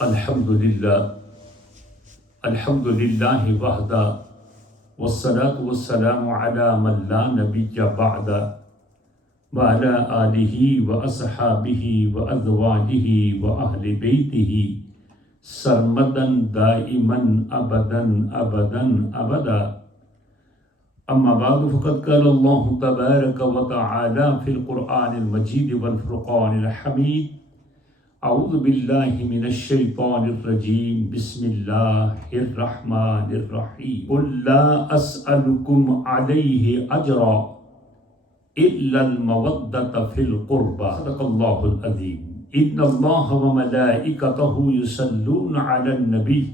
الحمد للہ وحدہ والصلاة والسلام علی من لا نبی بعد وعلی آلہ واصحابہ وازواجہ واہل بیتہ سرمدا دائما ابدا ابدا ابدا اما بعد فقد قال اللہ تبارک وتعالی فی القرآن المجید والفرقان الحمید اعوذ باللہ من الشیطان الرجیم بسم اللہ الرحمن الرحیم قل لا اسألکم علیہ اجرا الا المودۃ فی القربى صدق اللہ العظیم ان اللہ وملائکتہ یصلون علی النبی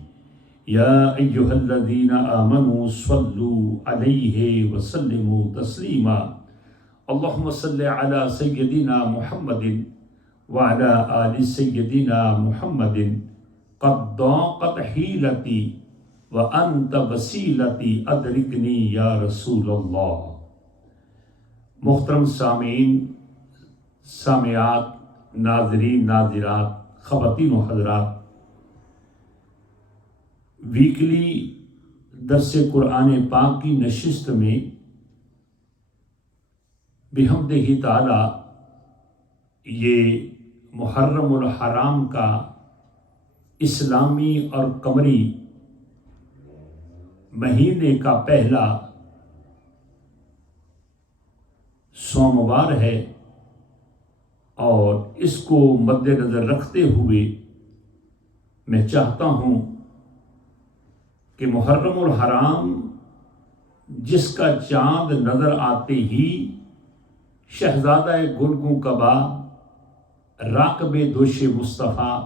یا ایہا الذین آمنوا صلوا علیہ وسلموا تسلیما اللہم صل علی سیدنا محمد وعلى آل سيدنا محمد قد ضاقت حيلتي وأنت وسيلتي أدركني یا رسول اللہ۔ محترم سامعین، سامعات، ناظرین، ناظرات، خواتین و حضرات، ویکلی درس قرآن پاک کی نشست میں بحمدہ تعالی یہ محرم الحرام کا اسلامی اور قمری مہینے کا پہلا سوموار ہے، اور اس کو مد نظر رکھتے ہوئے میں چاہتا ہوں کہ محرم الحرام جس کا چاند نظر آتے ہی شہزادہ گلگوں کبا راکب دوش مصطفیٰ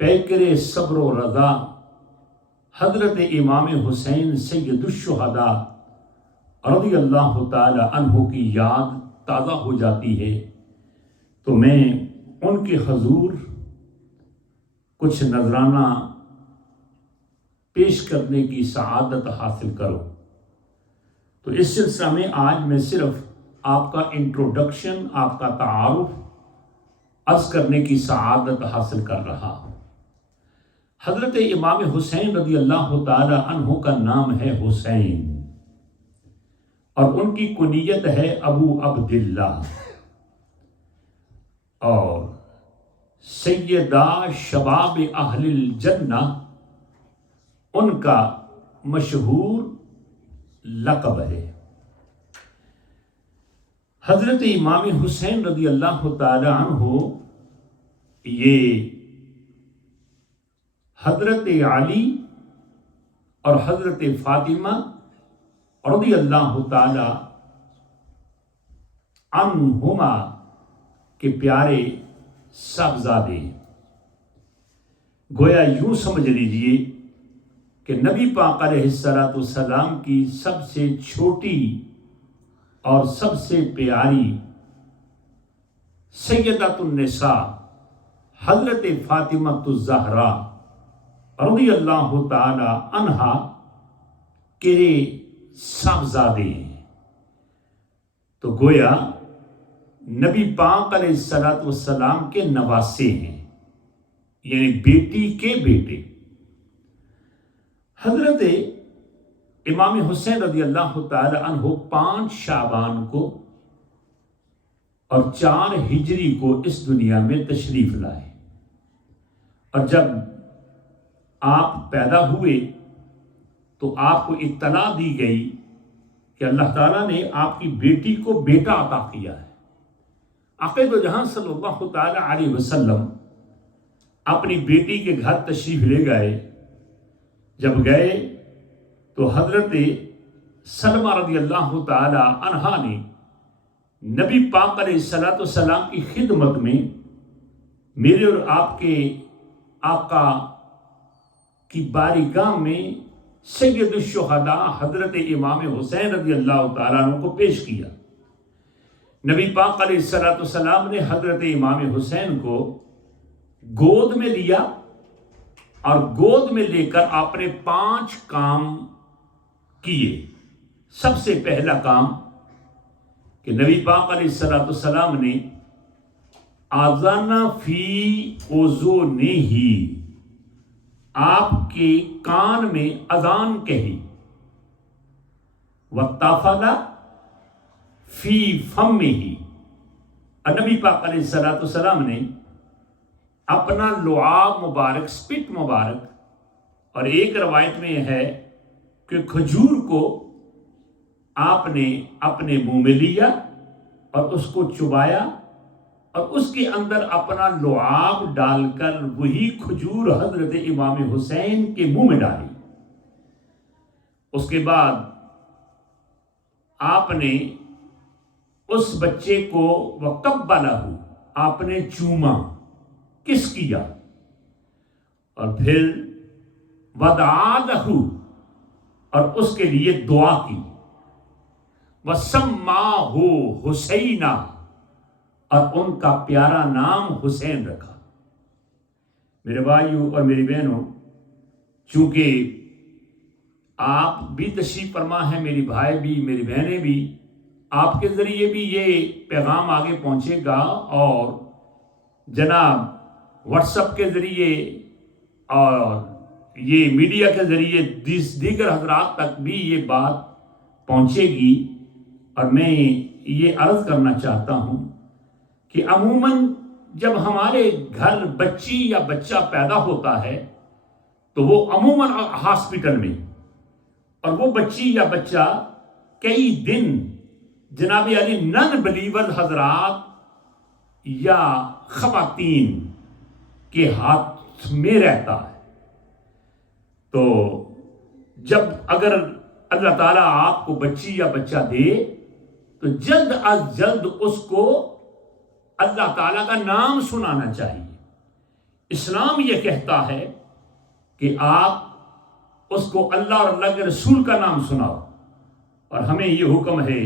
پیکر صبر و رضا حضرت امام حسین سید الشہداء رضی اللہ تعالی عنہ کی یاد تازہ ہو جاتی ہے، تو میں ان کے حضور کچھ نذرانہ پیش کرنے کی سعادت حاصل کروں۔ تو اس سلسلہ میں آج میں صرف آپ کا انٹروڈکشن، آپ کا تعارف عرض کرنے کی سعادت حاصل کر رہا ہوں۔ حضرت امام حسین رضی اللہ تعالی عنہ کا نام ہے حسین، اور ان کی کنیت ہے ابو عبداللہ، اور سیدہ شباب اہل الجنہ ان کا مشہور لقب ہے۔ حضرت امام حسین رضی اللہ تعالی عنہ یہ حضرت علی اور حضرت فاطمہ رضی اللہ تعالی عنہما کے پیارے صاحبزادے ہیں۔ گویا یوں سمجھ لیجئے کہ نبی پاک علیہ السلام کی سب سے چھوٹی اور سب سے پیاری سیدۃ النساء حضرت فاطمہ الزہرا رضی اللہ تعالی عنہا کے صاحبزادے ہیں۔ تو گویا نبی پاک علیہ السلام کے نواسے ہیں، یعنی بیٹی کے بیٹے۔ حضرت امام حسین رضی اللہ تعالی عنہ 5 شعبان کو اور 4 ہجری کو اس دنیا میں تشریف لائے، اور جب آپ پیدا ہوئے تو آپ کو اطلاع دی گئی کہ اللہ تعالیٰ نے آپ کی بیٹی کو بیٹا عطا کیا ہے۔ آقا دو جہاں صلی اللہ تعالی علیہ وسلم اپنی بیٹی کے گھر تشریف لے گئے۔ جب گئے تو حضرت سلمہ رضی اللہ تعالی عنہا نے نبی پاک علیہ السلام کی خدمت میں میرے اور آپ کے آقا کی بارگاہ میں سید الشہداء حضرت امام حسین رضی اللہ تعالیٰ عنہ کو پیش کیا۔ نبی پاک علیہ السلام نے حضرت امام حسین کو گود میں لیا، اور گود میں لے کر آپ نے 5 کام کیے۔ سب سے پہلا کام کہ نبی پاک علیہ السلام نے آذانہ فی اذنہ ہی، آپ کے کان میں اذان کہی، وطفل فی فمہ، اور نبی پاک علیہ الصلوۃ والسلام نے اپنا لعاب مبارک، سپٹ مبارک، اور ایک روایت میں ہے کہ کھجور کو آپ نے اپنے منہ میں لیا اور اس کو چبایا اور اس کے اندر اپنا لعاب ڈال کر وہی کھجور حضرت امام حسین کے منہ میں ڈالی۔ اس کے بعد آپ نے اس بچے کو وقبلہ، آپ نے چوما، کس کیا، اور پھر ودعا لہ، اور اس کے لیے دعا کی، وسماہ حسینہ، اور ان کا پیارا نام حسین رکھا۔ میرے بھائیوں اور میری بہنوں، چونکہ آپ بھی تشریف فرما ہیں، میری بھائی بھی، میری بہنیں بھی، آپ کے ذریعے بھی یہ پیغام آگے پہنچے گا، اور جناب واٹس ایپ کے ذریعے اور یہ میڈیا کے ذریعے دیگر حضرات تک بھی یہ بات پہنچے گی۔ اور میں یہ عرض کرنا چاہتا ہوں کہ عموماً جب ہمارے گھر بچی یا بچہ پیدا ہوتا ہے تو وہ عموماً ہاسپٹل میں، اور وہ بچی یا بچہ کئی دن جناب علی نن بلیور حضرات یا خواتین کے ہاتھ میں رہتا ہے۔ تو جب اگر اللہ تعالیٰ آپ کو بچی یا بچہ دے تو جلد از جلد اس کو اللہ تعالیٰ کا نام سنانا چاہیے۔ اسلام یہ کہتا ہے کہ آپ اس کو اللہ اور اللہ کے رسول کا نام سناؤ، اور ہمیں یہ حکم ہے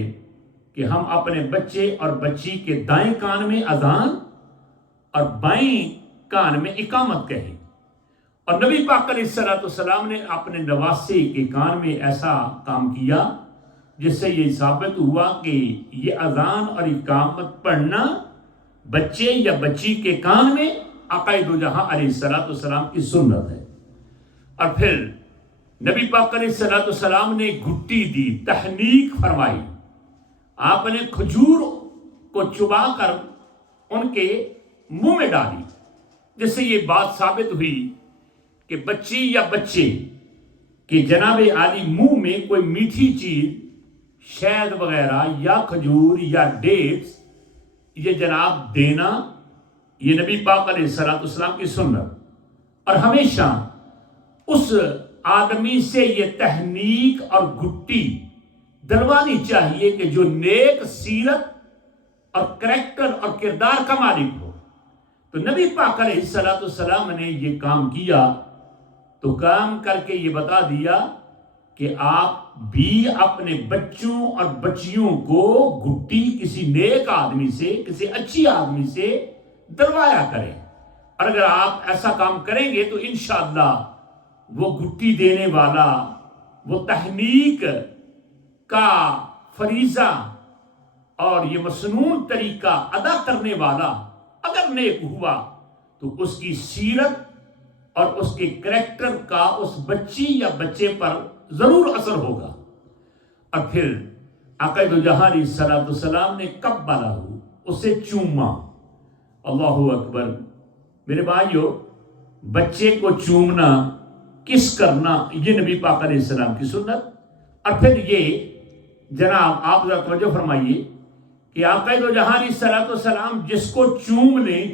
کہ ہم اپنے بچے اور بچی کے دائیں کان میں اذان اور بائیں کان میں اقامت کہیں۔ اور نبی پاک علیہ الصلوۃ والسلام نے اپنے نواسے کے کان میں ایسا کام کیا جس سے یہ ثابت ہوا کہ یہ اذان اور اقامت پڑھنا بچے یا بچی کے کان میں آقا دو جہاں علیہ الصلوۃ والسلام کی سنت ہے۔ اور پھر نبی پاک علیہ الصلوۃ والسلام نے گھٹی دی، تحنیک فرمائی، آپ نے کھجور کو چبا کر ان کے منہ میں ڈالی، جس سے یہ بات ثابت ہوئی کہ بچی یا بچے کہ جناب عالی منہ میں کوئی میٹھی چیز، شہد وغیرہ یا کھجور یا ڈیٹس، یہ جناب دینا، یہ نبی پاک علیہ الصلوۃ والسلام کی سنت۔ اور ہمیشہ اس آدمی سے یہ تحنیک اور گھٹی دلوانی چاہیے کہ جو نیک سیرت اور کریکٹر اور کردار کا مالک ہو۔ تو نبی پاک علیہ الصلوۃ والسلام نے یہ کام کیا، تو کام کر کے یہ بتا دیا کہ آپ بھی اپنے بچوں اور بچیوں کو گھٹی کسی نیک آدمی سے، کسی اچھی آدمی سے دلوایا کریں۔ اور اگر آپ ایسا کام کریں گے تو انشاءاللہ وہ گھٹی دینے والا، وہ تحنیک کا فریضہ اور یہ مسنون طریقہ ادا کرنے والا اگر نیک ہوا تو اس کی سیرت اور اس کے کریکٹر کا اس بچی یا بچے پر ضرور اثر ہوگا۔ اور پھر آقا دو جہاں علیہ الصلوۃ والسلام نے قبلہ، اسے چوما۔ اللہ اکبر۔ میرے بھائیو، بچے کو چومنا، کس کرنا، یہ نبی پاک علیہ السلام کی سنت۔ اور پھر یہ جناب آپ ذرا توجہ فرمائیے کہ آقا دو جہاں علیہ الصلوۃ والسلام جس کو چوم لیں،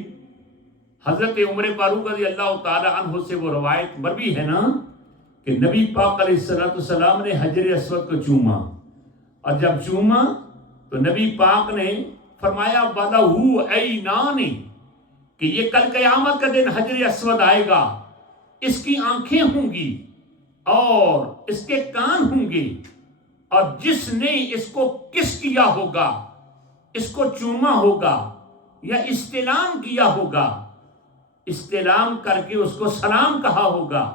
حضرت عمر فاروق رضی اللہ تعالی عنہ سے وہ روایت مروی ہے نا کہ نبی پاک علیہ الصلوۃ والسلام نے حجر اسود کو چوما، اور جب چوما تو نبی پاک نے فرمایا وَلَهُ عَيْنَانِ، کہ یہ کل قیامت کا دن حجر اسود آئے گا، اس کی آنکھیں ہوں گی اور اس کے کان ہوں گے، اور جس نے اس کو کس کیا ہوگا، اس کو چوما ہوگا یا استلام کیا ہوگا، استلام کر کے اس کو سلام کہا ہوگا،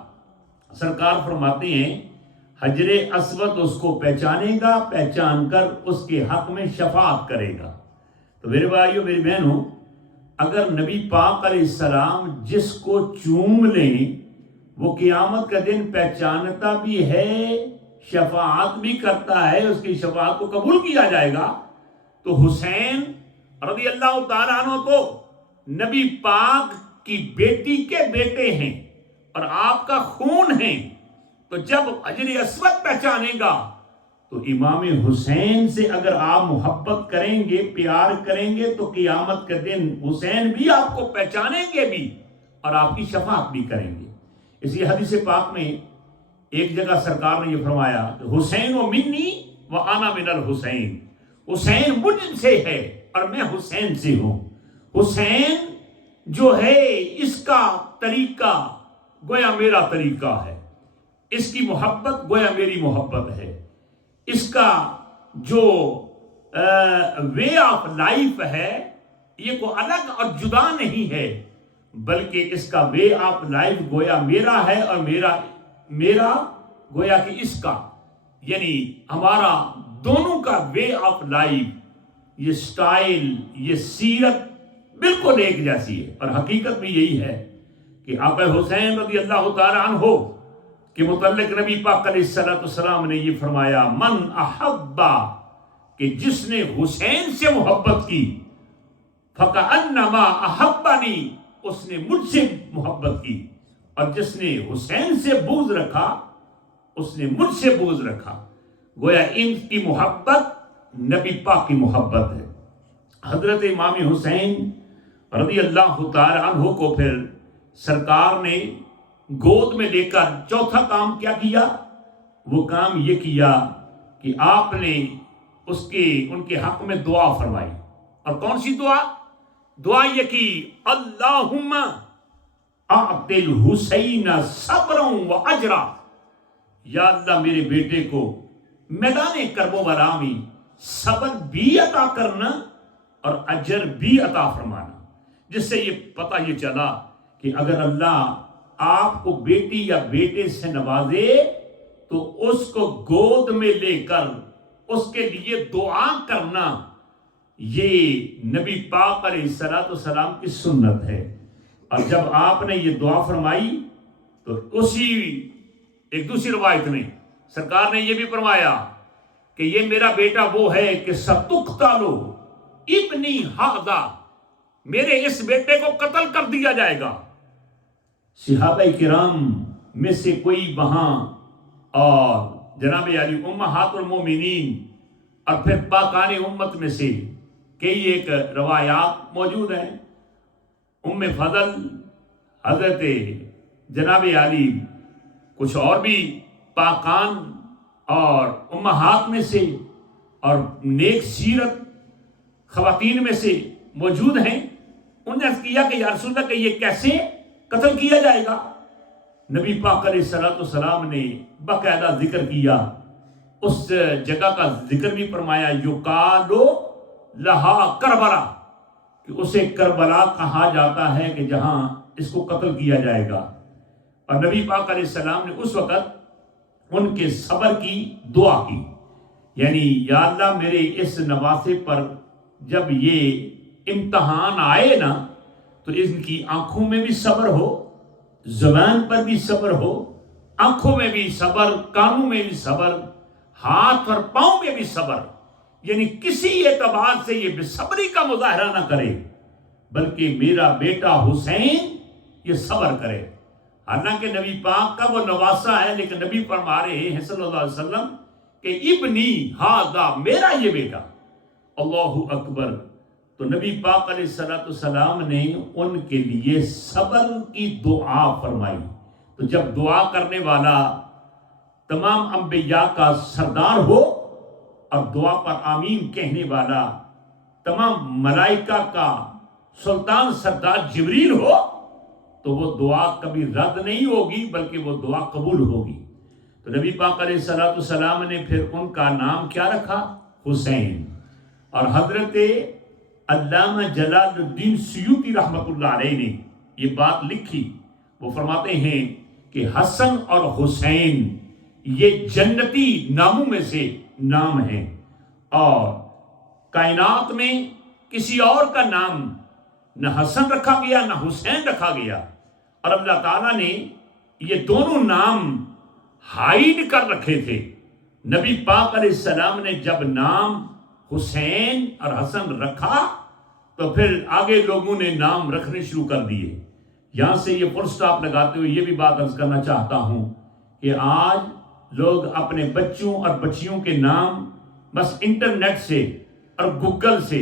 سرکار فرماتے ہیں حجر اسود اس کو پہچانے گا، پہچان کر اس کے حق میں شفاعت کرے گا۔ تو میرے بھائیوں میری بہنوں، اگر نبی پاک علیہ السلام جس کو چوم لیں وہ قیامت کا دن پہچانتا بھی ہے، شفاعت بھی کرتا ہے، اس کی شفاعت کو قبول کیا جائے گا، تو حسین رضی اللہ تعالیٰ عنہ تو نبی پاک کی بیٹی کے بیٹے ہیں اور آپ کا خون ہیں، تو جب حجر اسود پہچانے گا تو امام حسین سے اگر آپ محبت کریں گے، پیار کریں گے، تو قیامت کے دن حسین بھی آپ کو پہچانیں گے بھی اور آپ کی شفاعت بھی کریں گے۔ اسی حدیث پاک میں ایک جگہ سرکار نے یہ فرمایا کہ حسین و منی و انا من الحسین، حسین مجھ سے ہے اور میں حسین سے ہوں۔ حسین جو ہے اس کا طریقہ گویا میرا طریقہ ہے، اس کی محبت گویا میری محبت ہے، اس کا جو وے آف لائف ہے یہ کوئی الگ اور جدا نہیں ہے، بلکہ اس کا وے آف لائف گویا میرا ہے اور میرا گویا کہ اس کا، یعنی ہمارا دونوں کا وے آف لائف، یہ سٹائل، یہ سیرت بالکل ایک جیسی ہے۔ اور حقیقت بھی یہی ہے کہ آقا حسین رضی اللہ تعالی عنہ کے متعلق نبی پاک علیہ السلام نے یہ فرمایا، من احبا، کہ جس نے حسین سے محبت کی، فکأنما احبنی، اس نے مجھ سے محبت کی، اور جس نے حسین سے بغض رکھا اس نے مجھ سے بغض رکھا۔ گویا ان کی محبت نبی پاک کی محبت ہے۔ حضرت امام حسین رضی اللہ تعالی عنہ کو پھر سرکار نے گود میں لے کر چوتھا کام کیا کیا؟ وہ کام یہ کیا کہ آپ نے ان کے حق میں دعا فرمائی۔ اور کون سی دعا؟ دعا یہ کی، اللہم اعط الحسین صبرا و اجرا، یا اللہ میرے بیٹے کو میدان کرب و بلا میں صبر بھی عطا کرنا اور اجر بھی عطا فرمانا، جس سے یہ پتہ یہ چلا کہ اگر اللہ آپ کو بیٹی یا بیٹے سے نوازے تو اس کو گود میں لے کر اس کے لیے دعا کرنا، یہ نبی پاک علیہ السلام کی سنت ہے۔ اور جب آپ نے یہ دعا فرمائی تو اسی ایک دوسری روایت میں سرکار نے یہ بھی فرمایا کہ یہ میرا بیٹا وہ ہے کہ ستقتل ابنی ھذا، میرے اس بیٹے کو قتل کر دیا جائے گا۔ صحابہ کرام میں سے کوئی وہاں اور جناب علی امہات المومنین اور پھر پاکان امت میں سے کئی ایک روایات موجود ہیں، ام فضل، حضرت جناب علی، کچھ اور بھی پاکان اور امہات میں سے اور نیک سیرت خواتین میں سے موجود ہیں۔ انہوں نے کیا کہ یا رسول اللہ کہ یہ کیسے قتل کیا جائے گا؟ نبی پاک علیہ السلام نے باقاعدہ ذکر کیا، اس جگہ کا ذکر بھی فرمایا، یقالو لہا کربلا، کہ اسے کربلا کہا جاتا ہے کہ جہاں اس کو قتل کیا جائے گا۔ اور نبی پاک علیہ السلام نے اس وقت ان کے صبر کی دعا کی، یعنی یا اللہ میرے اس نواسے پر جب یہ امتحان آئے نا تو ان کی آنکھوں میں بھی صبر ہو، زبان پر بھی صبر ہو، آنکھوں میں بھی صبر، کانوں میں بھی صبر، ہاتھ اور پاؤں میں بھی صبر، یعنی کسی اعتبار سے یہ بے صبری کا مظاہرہ نہ کرے، بلکہ میرا بیٹا حسین یہ صبر کرے۔ حالانکہ نبی پاک کا وہ نواسا ہے، لیکن نبی فرما رہے ہیں صلی اللہ علیہ وسلم کہ ابنی ھذا، میرا یہ بیٹا۔ اللہ اکبر۔ تو نبی پاک علیہ السلام نے ان کے لیے صبر کی دعا فرمائی۔ تو جب دعا کرنے والا تمام انبیاء کا سردار ہو اور دعا پر آمین کہنے والا تمام ملائکہ کا سلطان سردار جبریل ہو تو وہ دعا کبھی رد نہیں ہوگی، بلکہ وہ دعا قبول ہوگی۔ تو نبی پاک علیہ السلام نے پھر ان کا نام کیا رکھا؟ حسین۔ اور حضرت علامہ جلال الدین سیوطی رحمۃ اللہ علیہ نے یہ بات لکھی، وہ فرماتے ہیں کہ حسن اور حسین یہ جنتی ناموں میں سے نام ہیں، اور کائنات میں کسی اور کا نام نہ حسن رکھا گیا نہ حسین رکھا گیا، اور اللہ تعالیٰ نے یہ دونوں نام ہائیڈ کر رکھے تھے۔ نبی پاک علیہ السلام نے جب نام حسین اور حسن رکھا تو پھر آگے لوگوں نے نام رکھنے شروع کر دیے۔ یہاں سے یہ فل سٹاپ لگاتے ہوئے یہ بھی بات عرض کرنا چاہتا ہوں کہ آج لوگ اپنے بچوں اور بچیوں کے نام بس انٹرنیٹ سے اور گوگل سے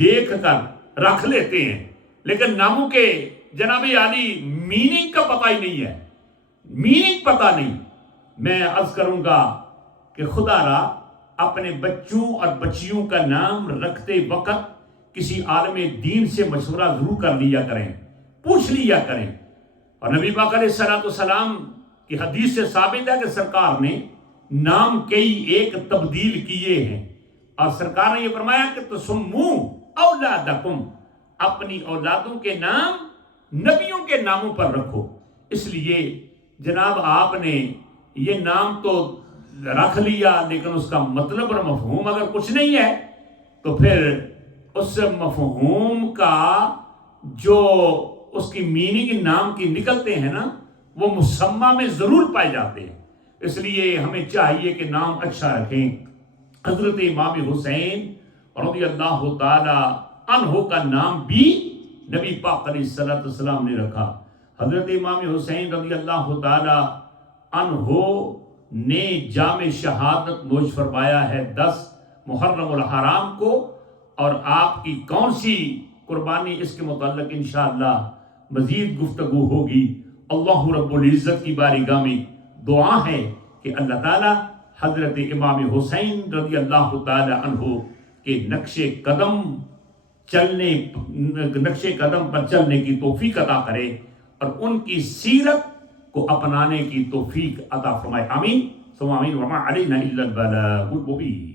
دیکھ کر رکھ لیتے ہیں، لیکن ناموں کے جناب عالی میننگ کا پتہ ہی نہیں ہے، میننگ پتہ نہیں۔ میں عرض کروں گا کہ خدا را اپنے بچوں اور بچیوں کا نام رکھتے وقت کسی عالم دین سے مشورہ ضرور کر لیا کریں، پوچھ لیا کریں۔ اور نبی پاک علیہ السلام کی حدیث سے ثابت ہے کہ سرکار نے نام کئی ایک تبدیل کیے ہیں، اور سرکار نے یہ فرمایا کہ تسمو اولادکم، اپنی اولادوں کے نام نبیوں کے ناموں پر رکھو۔ اس لیے جناب آپ نے یہ نام تو رکھ لیا، لیکن اس کا مطلب اور مفہوم اگر کچھ نہیں ہے تو پھر اس مفہوم کا جو اس کی میننگ نام کی نکلتے ہیں نا، وہ مسمہ میں ضرور پائے جاتے ہیں۔ اس لیے ہمیں چاہیے کہ نام اچھا رکھیں۔ حضرت امام حسین رضی اللہ تعالی عنہ کا نام بھی نبی پاک علیہ السلام نے رکھا۔ حضرت امام حسین رضی اللہ تعالی عنہ نے جام شہادت نوش فرمایا ہے 10 محرم الحرام کو، اور آپ کی کون سی قربانی اس کے متعلق انشاءاللہ مزید گفتگو ہوگی۔ اللہ رب العزت کی بارگاہ میں دعا ہے کہ اللہ تعالی حضرت امام حسین رضی اللہ تعالی عنہ کے نقش قدم پر چلنے کی توفیق عطا کرے، اور ان کی سیرت کو اپنانے کی توفیق عطا فرمائے۔ آمین ثم آمین۔ وما علینا الا البلاغ المبین۔